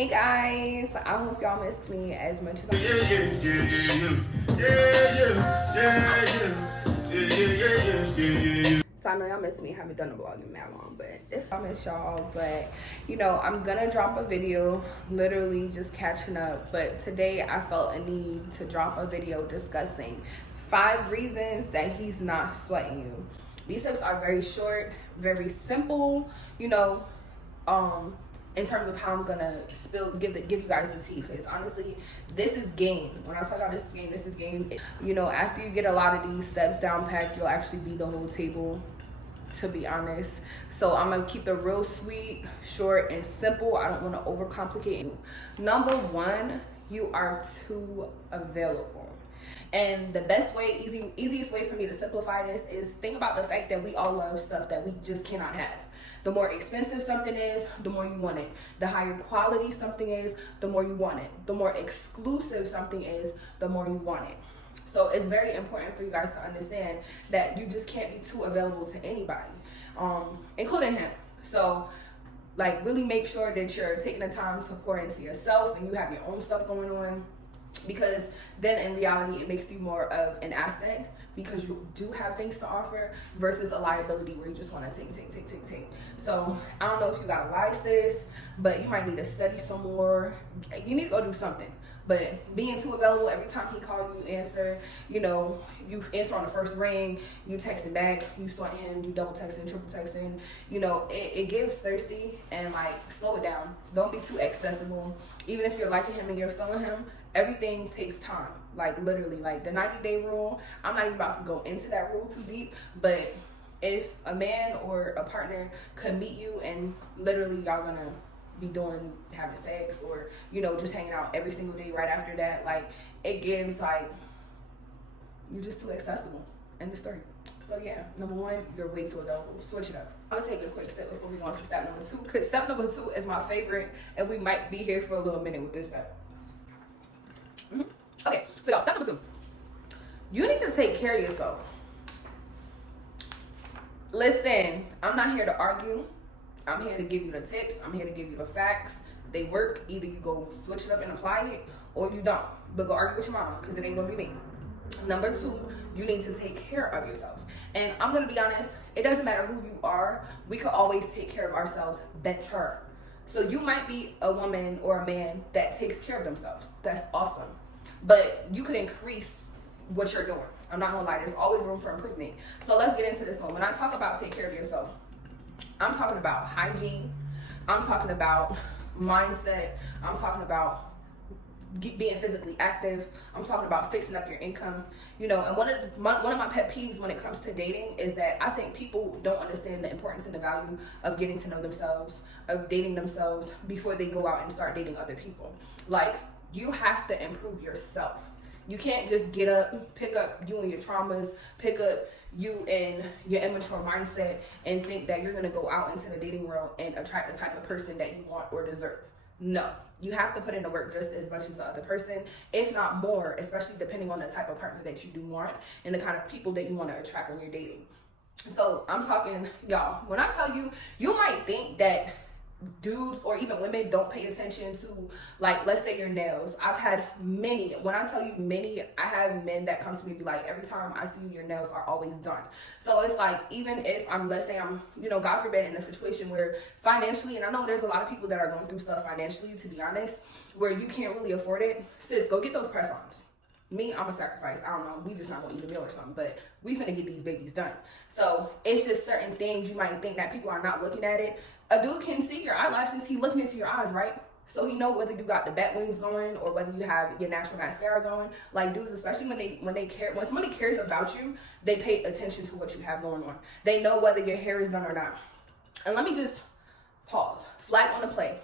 Hey guys, I hope y'all missed me as much as I So I know y'all missed me. I haven't done a vlog in that long, but I miss y'all. But you know, I'm gonna drop a video, literally just catching up. But today I felt a need to drop a video discussing 5 reasons that he's not sweating you. These tips are very short, very simple, you know, in terms of how I'm gonna give you guys the tea, because honestly, this is game. When I tell y'all this is game. You know, after you get a lot of these steps down packed, you'll actually beat the whole table, to be honest. So I'm gonna keep it real sweet, short, and simple. I don't want to overcomplicate it. Number 1, you are too available. And the best way, easiest way for me to simplify this is think about the fact that we all love stuff that we just cannot have. The more expensive something is, the more you want it. The higher quality something is, the more you want it. The more exclusive something is, the more you want it. So it's very important for you guys to understand that you just can't be too available to anybody, including him. So like, really make sure that you're taking the time to pour into yourself and you have your own stuff going on, because then in reality it makes you more of an asset, because you do have things to offer, versus a liability where you just want to take. So I don't know if you got a license, but you might need to study some more. You need to go do something. But being too available, every time he calls you answer, you know, you answer on the first ring, you texting back, you sweat him, you double texting, triple texting, you know, it gives thirsty. And like, slow it down. Don't be too accessible. Even if you're liking him and you're feeling him, everything takes time. Like literally, like the 90-day rule, I'm not even about to go into that rule too deep, but if a man or a partner could meet you and literally y'all gonna be having sex, or you know, just hanging out every single day right after that, like it gives like you're just too accessible. End of story. So yeah, number 1, you're way too available. Switch it up. I'll take a quick step before we go on to step number 2, because step number 2 is my favorite, and we might be here for a little minute with this step. Okay, so y'all, step number 2, you need to take care of yourself. Listen, I'm not here to argue. I'm here to give you the tips. I'm here to give you the facts. They work. Either you go switch it up and apply it, or you don't. But go argue with your mama, because it ain't gonna be me. Number 2, you need to take care of yourself. And I'm gonna be honest, it doesn't matter who you are, we could always take care of ourselves better. So you might be a woman or a man that takes care of themselves. That's awesome. But you could increase what you're doing. I'm not gonna lie, there's always room for improvement. So let's get into this one. When I talk about take care of yourself, I'm talking about hygiene, I'm talking about mindset, I'm talking about being physically active, I'm talking about fixing up your income. You know, and one of my pet peeves when it comes to dating is that I think people don't understand the importance and the value of getting to know themselves, of dating themselves before they go out and start dating other people. Like, you have to improve yourself. You can't just get up, pick up you and your traumas, pick up you and your immature mindset, and think that you're gonna go out into the dating world and attract the type of person that you want or deserve. No, you have to put in the work just as much as the other person, if not more, especially depending on the type of partner that you do want and the kind of people that you want to attract when you're dating. So I'm talking, y'all, when I tell you, you might think that dudes or even women don't pay attention to, like, let's say your nails. I've had many, when I tell you many, I have men that come to me and be like, every time I see you, your nails are always done. So it's like, even if let's say I'm, you know, God forbid, in a situation where financially, and I know there's a lot of people that are going through stuff financially, to be honest, where you can't really afford it, sis, go get those press-ons. Me, I'm a sacrifice. I don't know. We just not gonna eat a meal or something, but we finna get these babies done. So it's just certain things you might think that people are not looking at it. A dude can see your eyelashes. He looking into your eyes, right? So he know whether you got the bat wings going or whether you have your natural mascara going. Like, dudes, especially when they care, when somebody cares about you, they pay attention to what you have going on. They know whether your hair is done or not. And let me just pause. Flag on the play.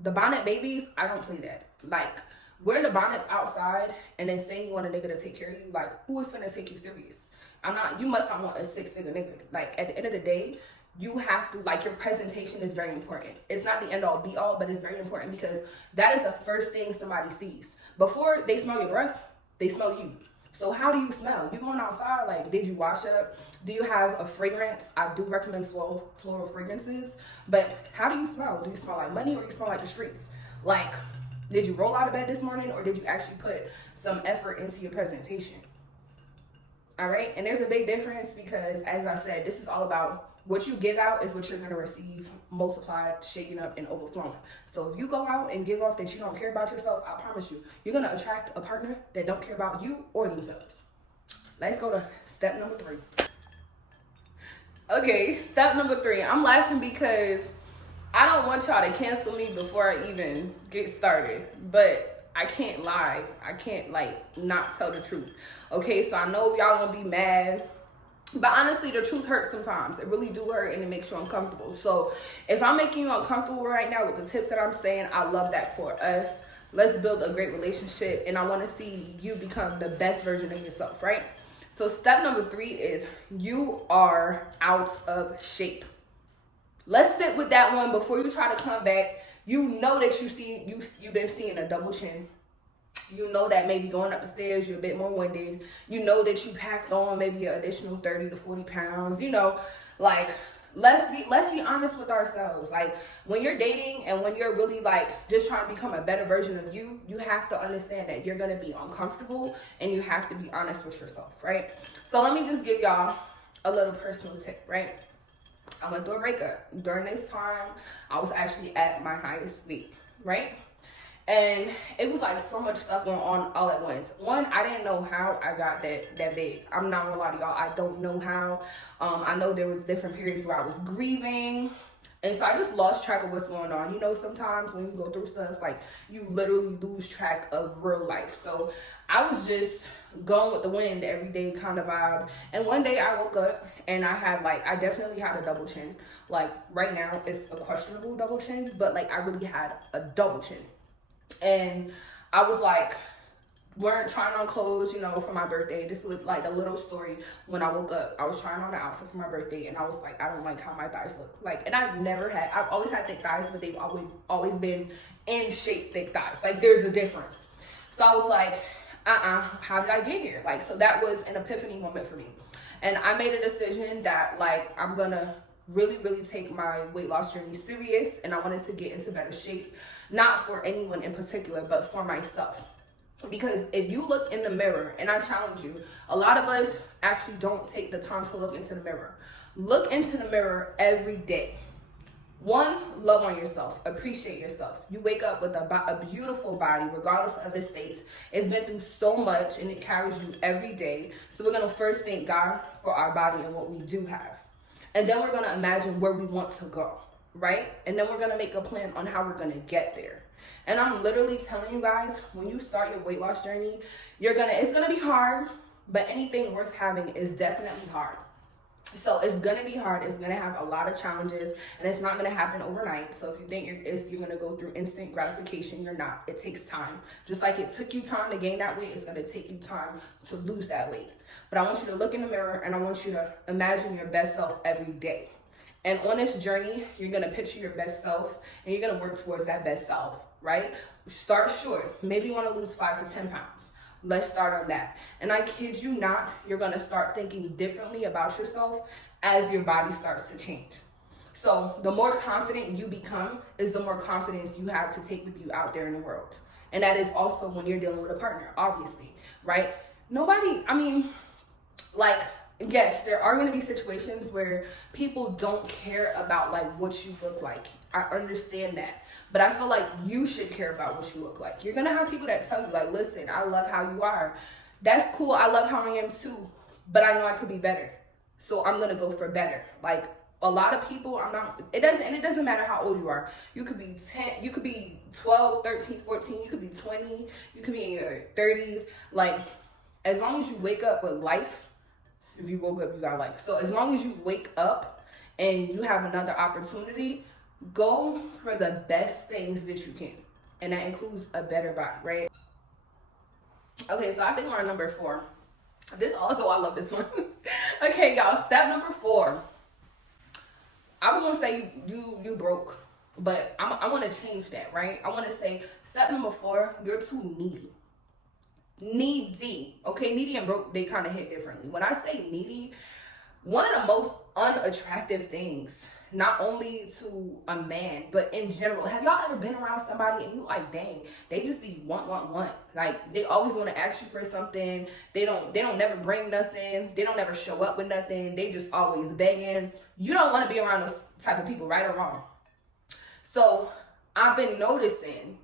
The bonnet babies, I don't play that. Like, wearing the bonnets outside and then saying you want a nigga to take care of you, like, who is finna take you serious? You must not want a 6-figure nigga. Like, at the end of the day, you have to, like, your presentation is very important. It's not the end all be all, but it's very important, because that is the first thing somebody sees. Before they smell your breath, they smell you. So how do you smell? You going outside, like, did you wash up? Do you have a fragrance? I do recommend floral fragrances, but how do you smell? Do you smell like money, or you smell like the streets? Like, did you roll out of bed this morning, or did you actually put some effort into your presentation? All right. And there's a big difference because, as I said, this is all about what you give out is what you're going to receive, multiplied, shaken up, and overflowing. So if you go out and give off that you don't care about yourself, I promise you, you're going to attract a partner that don't care about you or themselves. Let's go to step number 3. Okay, step number 3. I'm laughing because I don't want y'all to cancel me before I even get started, but I can't lie. I can't, not tell the truth. Okay, so I know y'all gonna be mad, but honestly, the truth hurts sometimes. It really do hurt, and it makes you uncomfortable. So if I'm making you uncomfortable right now with the tips that I'm saying, I love that for us. Let's build a great relationship, and I want to see you become the best version of yourself, right? So step number 3 is you are out of shape. Let's sit with that one before you try to come back. You know that you've been seeing a double chin. You know that maybe going up the stairs, you're a bit more winded. You know that you packed on maybe an additional 30 to 40 pounds. You know, like, let's be honest with ourselves. Like, when you're dating and when you're really just trying to become a better version of you, you have to understand that you're going to be uncomfortable, and you have to be honest with yourself, right? So let me just give y'all a little personal tip, right? I went through a breakup. During this time, I was actually at my highest weight, right? And it was so much stuff going on all at once. One, I didn't know how I got that big. I'm not gonna lie to y'all, I don't know how. I know there was different periods where I was grieving, and so I just lost track of what's going on. You know, sometimes when you go through stuff, you literally lose track of real life. So I was just going with the wind every day kind of vibe. And one day I woke up and I definitely had a double chin. Right now it's a questionable double chin, but I really had a double chin. And I was weren't trying on clothes, for my birthday. This was a little story. When I woke up, I was trying on an outfit for my birthday, and I was I don't like how my thighs look. And I've always had thick thighs, but they've always been in shape thick thighs. There's a difference. So I was how did I get here? So that was an epiphany moment for me. And I made a decision that I'm gonna really, really take my weight loss journey serious, and I wanted to get into better shape, not for anyone in particular, but for myself. Because if you look in the mirror, and I challenge you, a lot of us actually don't take the time to look into the mirror. Look into the mirror every day. 1, love on yourself, appreciate yourself. You wake up with a beautiful body, regardless of its state. It's been through so much, and it carries you every day. So we're gonna first thank God for our body and what we do have. And then we're going to imagine where we want to go, right? And then we're going to make a plan on how we're going to get there. And I'm literally telling you guys, when you start your weight loss journey, it's going to be hard, but anything worth having is definitely hard. So it's going to be hard. It's going to have a lot of challenges, and it's not going to happen overnight. So if you think you're going to go through instant gratification, you're not. It takes time. Just like it took you time to gain that weight, it's going to take you time to lose that weight. But I want you to look in the mirror, and I want you to imagine your best self every day. And on this journey, you're going to picture your best self, and you're going to work towards that best self, right? Start short. Maybe you want to lose 5 to 10 pounds. Let's start on that. And I kid you not, you're going to start thinking differently about yourself as your body starts to change. So the more confident you become is the more confidence you have to take with you out there in the world. And that is also when you're dealing with a partner, obviously, right? Yes, there are going to be situations where people don't care about what you look like. I understand that. But I feel like you should care about what you look like. You're going to have people that tell you listen, I love how you are. That's cool. I love how I am too. But I know I could be better. So I'm going to go for better. A lot of people, it doesn't matter how old you are. You could be 10, you could be 12, 13, 14, you could be 20, you could be in your 30s. As long as you wake up with life, if you woke up, you got life. So as long as you wake up and you have another opportunity, go for the best things that you can. And that includes a better body, right? Okay, so I think we're on number 4. I love this one. Okay, y'all, step number 4. I was gonna say you broke, but I want to change that, right? I want to say step number 4, you're too needy. Needy, okay? Needy and broke, they kind of hit differently. When I say needy, one of the most unattractive things not only to a man, but in general. Have y'all ever been around somebody and you like, dang, they just be want. Like, they always want to ask you for something. They don't never bring nothing. They don't never show up with nothing. They just always begging. You don't want to be around those type of people, right or wrong. So I've been noticing,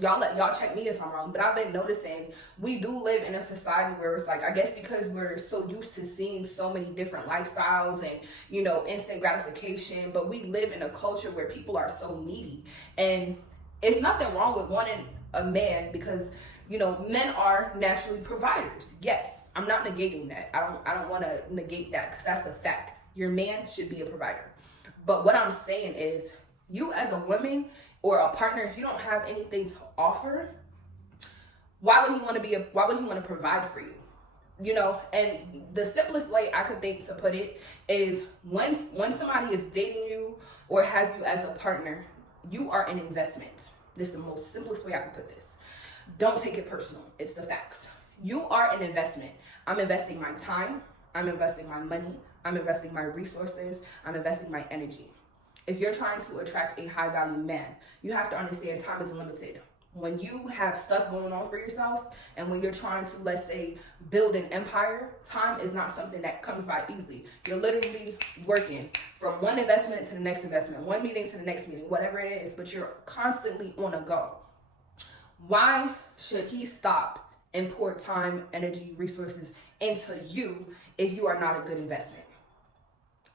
y'all check me if I'm wrong, but I've been noticing we do live in a society where it's like, I guess because we're so used to seeing so many different lifestyles and, you know, instant gratification, but we live in a culture where people are so needy. And it's nothing wrong with wanting a man because, you know, men are naturally providers. Yes, I'm not negating that. I don't want to negate that because that's a fact. Your man should be a provider. But what I'm saying is, you as a woman or a partner, if you don't have anything to offer, why would he want to provide for you? You know, and the simplest way I could think to put it is when somebody is dating you or has you as a partner, you are an investment. This is the most simplest way I could put this. Don't take it personal. It's the facts. You are an investment. I'm investing my time. I'm investing my money. I'm investing my resources. I'm investing my energy. If you're trying to attract a high value man, you have to understand time is limited. When you have stuff going on for yourself and when you're trying to, let's say, build an empire, time is not something that comes by easily. You're literally working from one investment to the next investment, one meeting to the next meeting, whatever it is, but you're constantly on a go. Why should he stop and pour time, energy, resources into you if you are not a good investment?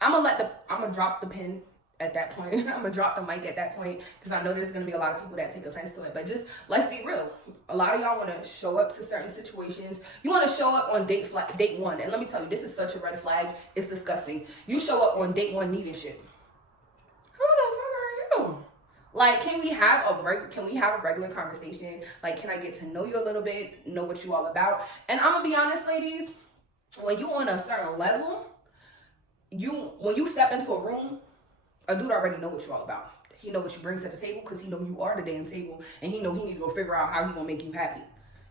I'm gonna drop the pin at that point. I'm gonna drop the mic at that point because I know there's gonna be a lot of people that take offense to it. But just let's be real. A lot of y'all want to show up to certain situations. You want to show up on date one, and let me tell you, this is such a red flag. It's disgusting. You show up on date one needing shit. Who the fuck are you? Like, can we have a regular conversation? Like, can I get to know you a little bit, know what you all about? And I'm gonna be honest, ladies, when you on a certain level, when you step into a room, a dude already know what you all about. He know what you bring to the table because he know you are the damn table, and he know he need to go figure out how he gonna make you happy.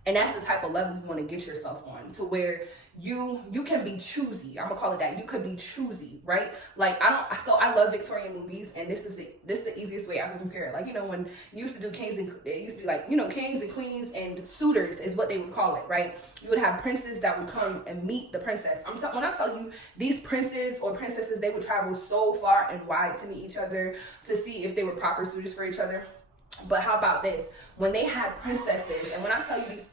And that's the type of level you want to get yourself on, to where you can be choosy. I'm gonna call it that. You could be choosy, right? Like, I love Victorian movies, and this is the easiest way I can compare it. Like, you know, when you used to do kings and queens and suitors is what they would call it, right? You would have princes that would come and meet the princess. When I tell you, these princes or princesses, they would travel so far and wide to meet each other to see if they were proper suitors for each other. But how about this? When they had princesses, and when I tell you these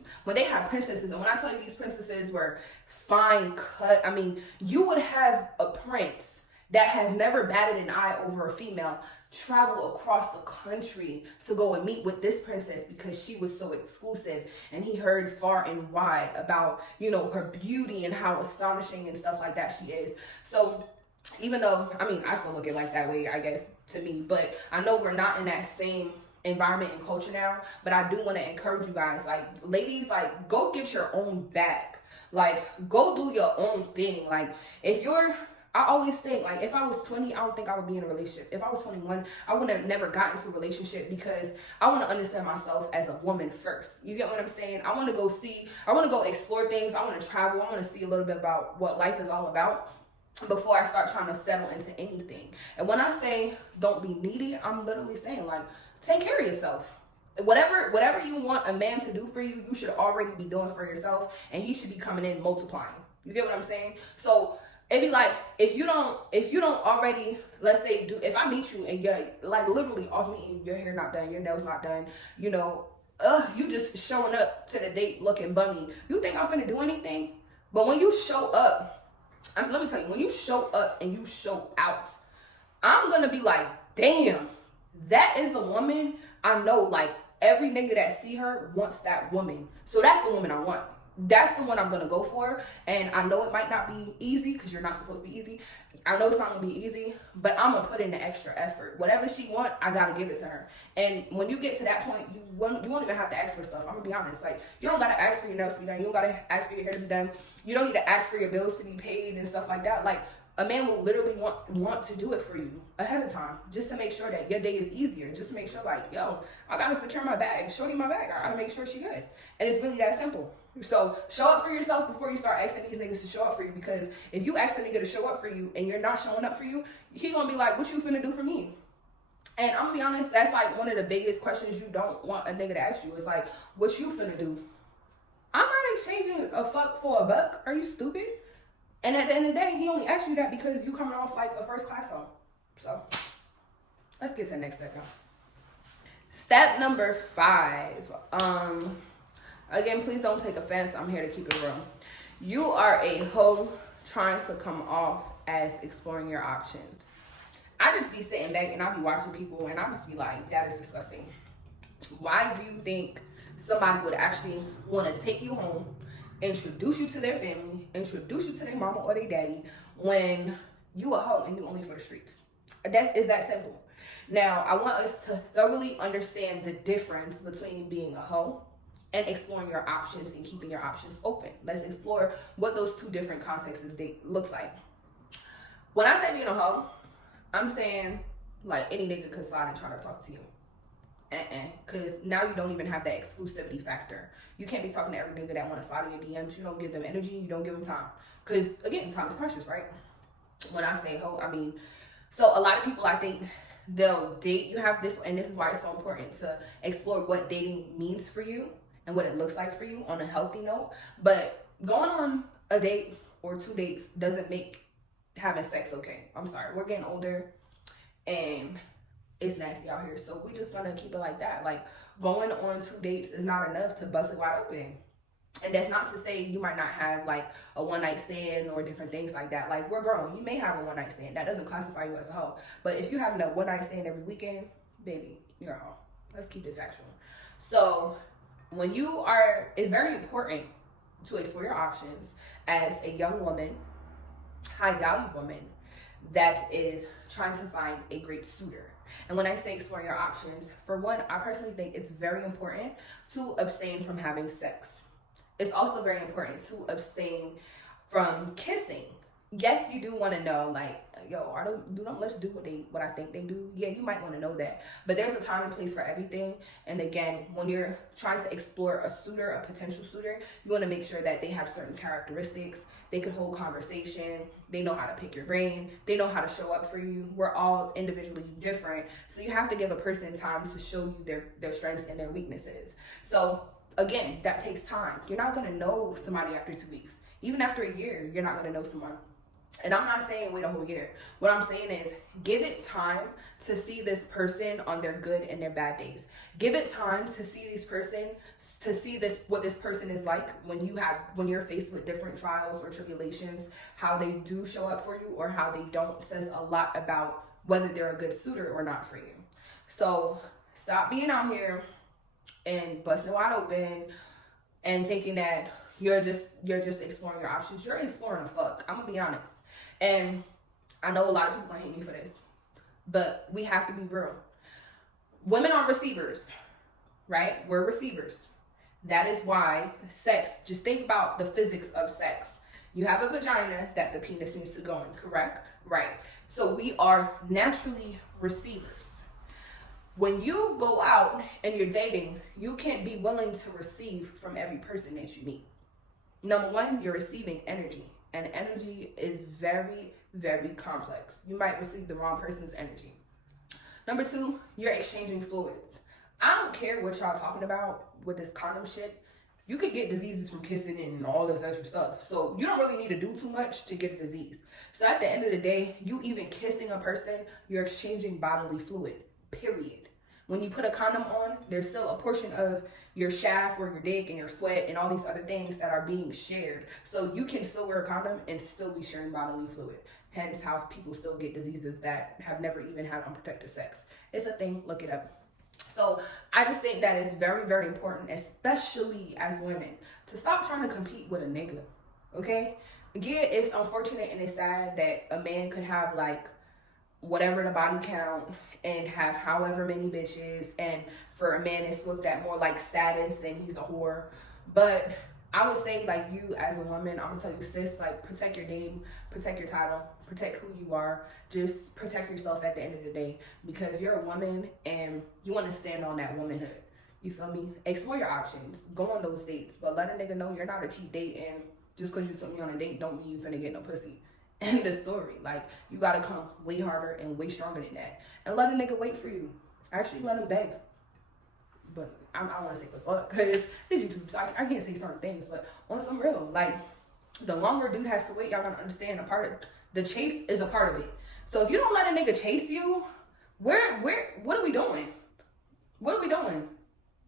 princesses were fine cut, I mean, you would have a prince that has never batted an eye over a female travel across the country to go and meet with this princess because she was so exclusive, and he heard far and wide about, you know, her beauty and how astonishing and stuff like that she is. So even though, I mean, I still look at it like that way, I guess, to me, but I know we're not in that same environment and culture now, but I do want to encourage you guys, like, ladies, like, go get your own bag. Like, go do your own thing. Like, I always think, like, if I was 20, I don't think I would be in a relationship. If I was 21, I would have never gotten into a relationship because I want to understand myself as a woman first. You get what I'm saying? I want to go explore things. I want to travel. I want to see a little bit about what life is all about before I start trying to settle into anything. And when I say don't be needy, I'm literally saying, like, take care of yourself. Whatever you want a man to do for you, you should already be doing for yourself, and he should be coming in multiplying. You get what I'm saying? So it'd be like, if you don't already, let's say, if I meet you and you're like literally off meeting, your hair not done, your nails not done, you know, you just showing up to the date looking bummy. You think I'm gonna do anything? But when you show up, let me tell you, when you show up and you show out, I'm gonna be like, damn, that is a woman. I know, like, every nigga that see her wants that woman. So that's the woman I want. That's the one I'm gonna go for. And I know it might not be easy because you're not supposed to be easy. I know it's not gonna be easy, but I'm gonna put in the extra effort. Whatever she want, I gotta give it to her. And when you get to that point, you won't even have to ask for stuff. I'm gonna be honest. Like, you don't gotta ask for your nails to be done. You don't gotta ask for your hair to be done. You don't need to ask for your bills to be paid and stuff like that. Like, a man will literally want to do it for you ahead of time, just to make sure that your day is easier. Just to make sure, like, yo, I gotta secure my bag. Shorty my bag. I gotta make sure she good. And it's really that simple. So show up for yourself before you start asking these niggas to show up for you. Because if you ask a nigga to show up for you and you're not showing up for you, he gonna be like, what you finna do for me? And I'm gonna be honest, that's like one of the biggest questions you don't want a nigga to ask you. Is like, what you finna do? I'm not exchanging a fuck for a buck. Are you stupid? And at the end of the day, he only asked you that because you coming off like a first class home. So let's get to the next step, y'all. Step number 5. Again, please don't take offense. I'm here to keep it real. You are a hoe trying to come off as exploring your options. I just be sitting back and I be watching people and I just be like, that is disgusting. Why do you think somebody would actually want to take you home, introduce you to their family, introduce you to their mama or their daddy when you a hoe and you only for the streets? That is that simple. Now, I want us to thoroughly understand the difference between being a hoe and exploring your options and keeping your options open. Let's explore what those two different contexts looks like. When I say being a hoe, I'm saying like any nigga could slide and try to talk to you. Because now you don't even have that exclusivity factor. You can't be talking to every nigga that want to slide in your DMs. You don't give them energy. You don't give them time. Because, again, time is precious, right? When I say hoe, I mean, so a lot of people, I think, they'll date. You have this, and this is why it's so important to explore what dating means for you and what it looks like for you on a healthy note. But going on a date or 2 dates doesn't make having sex okay. I'm sorry. We're getting older, and it's nasty out here, so we just gonna keep it like that. Like, going on 2 dates is not enough to bust it wide open. And that's not to say you might not have like a one-night stand or different things like that. Like, we're grown. You may have a one-night stand. That doesn't classify you as a hoe. But if you're having a one-night stand every weekend, baby, you're a hoe. Let's keep it factual. So when you are, it's very important to explore your options as a young woman, high-value woman that is trying to find a great suitor. And when I say exploring your options, for one, I personally think it's very important to abstain from having sex. It's also very important to abstain from kissing. Yes, you do want to know, like, yo, do them lips do what I think they do? Yeah, you might want to know that. But there's a time and place for everything. And again, when you're trying to explore a suitor, a potential suitor, you want to make sure that they have certain characteristics. They could hold conversation. They know how to pick your brain. They know how to show up for you. We're all individually different. So you have to give a person time to show you their strengths and their weaknesses. So again, that takes time. You're not going to know somebody after 2 weeks. Even after a year, you're not going to know someone. And I'm not saying wait a whole year. What I'm saying is give it time to see this person on their good and their bad days. Give it time to see what this person is like when you're faced with different trials or tribulations, how they do show up for you or how they don't says a lot about whether they're a good suitor or not for you. So stop being out here and busting wide open and thinking that you're just exploring your options. You're exploring a fuck. I'm gonna be honest. And I know a lot of people gonna hate me for this, but we have to be real. Women are receivers, right? We're receivers. That is why sex, just think about the physics of sex. You have a vagina that the penis needs to go in, correct? Right. So we are naturally receivers. When you go out and you're dating, you can't be willing to receive from every person that you meet. Number one, you're receiving energy. And energy is very, very complex. You might receive the wrong person's energy. Number two, you're exchanging fluids. I don't care what y'all talking about with this condom shit. You could get diseases from kissing and all this extra stuff. So you don't really need to do too much to get a disease. So at the end of the day, you even kissing a person, you're exchanging bodily fluid, period. When you put a condom on, there's still a portion of your shaft or your dick and your sweat and all these other things that are being shared. So you can still wear a condom and still be sharing bodily fluid. Hence how people still get diseases that have never even had unprotected sex. It's a thing, look it up. So I just think that it's very, very important, especially as women, to stop trying to compete with a nigga, okay? Yeah, it's unfortunate and it's sad that a man could have like whatever the body count and have however many bitches, and for a man it's looked at more like status than he's a whore. But I would say, like, you as a woman, I'm gonna tell you, sis, like, protect your name, protect your title, protect who you are. Just protect yourself at the end of the day, because you're a woman and you want to stand on that womanhood. You feel me? Explore your options. Go on those dates. But let a nigga know you're not a cheap date, and just because you took me on a date don't mean you finna get no pussy. End the story. Like, you gotta come way harder and way stronger than that. And let a nigga wait for you. Actually, let him beg. But I want to say good luck, because it's YouTube, so I can't say certain things. But on some real, like, the longer dude has to wait, y'all gotta understand the chase is a part of it. So if you don't let a nigga chase you, what are we doing? What are we doing?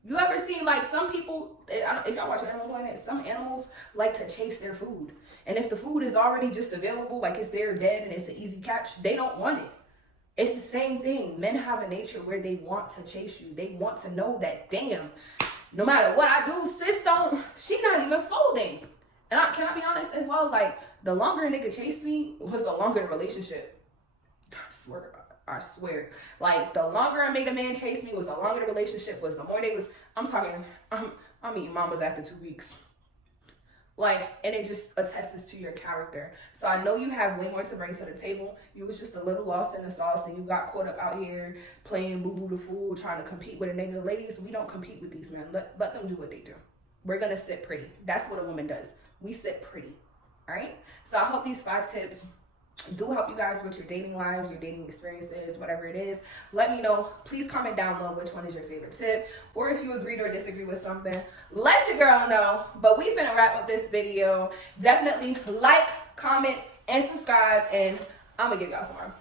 You ever see, like, some people, if y'all watch Animal Planet, some animals like to chase their food. And if the food is already just available, like it's there dead and it's an easy catch, they don't want it. It's the same thing. Men have a nature where they want to chase you. They want to know that, damn, no matter what I do, she not even folding. And can I be honest as well? Like, the longer a nigga chased me was the longer the relationship. I swear. Like, the longer I made a man chase me was the longer the relationship was. The more they was, I'm eating mamas after 2 weeks. Like, and it just attests to your character. So I know you have way more to bring to the table. You was just a little lost in the sauce, and you got caught up out here playing boo-boo the fool, trying to compete with a nigga. Ladies, we don't compete with these men. Let them do what they do. We're gonna sit pretty. That's what a woman does. We sit pretty. All right? So I hope these 5 tips do help you guys with your dating lives, your dating experiences, whatever it is. Let me know. Please comment down below which one is your favorite tip, or if you agreed or disagree with something, let your girl know. But we finna wrap up this video. Definitely like, comment, and subscribe, and I'm gonna give y'all some more.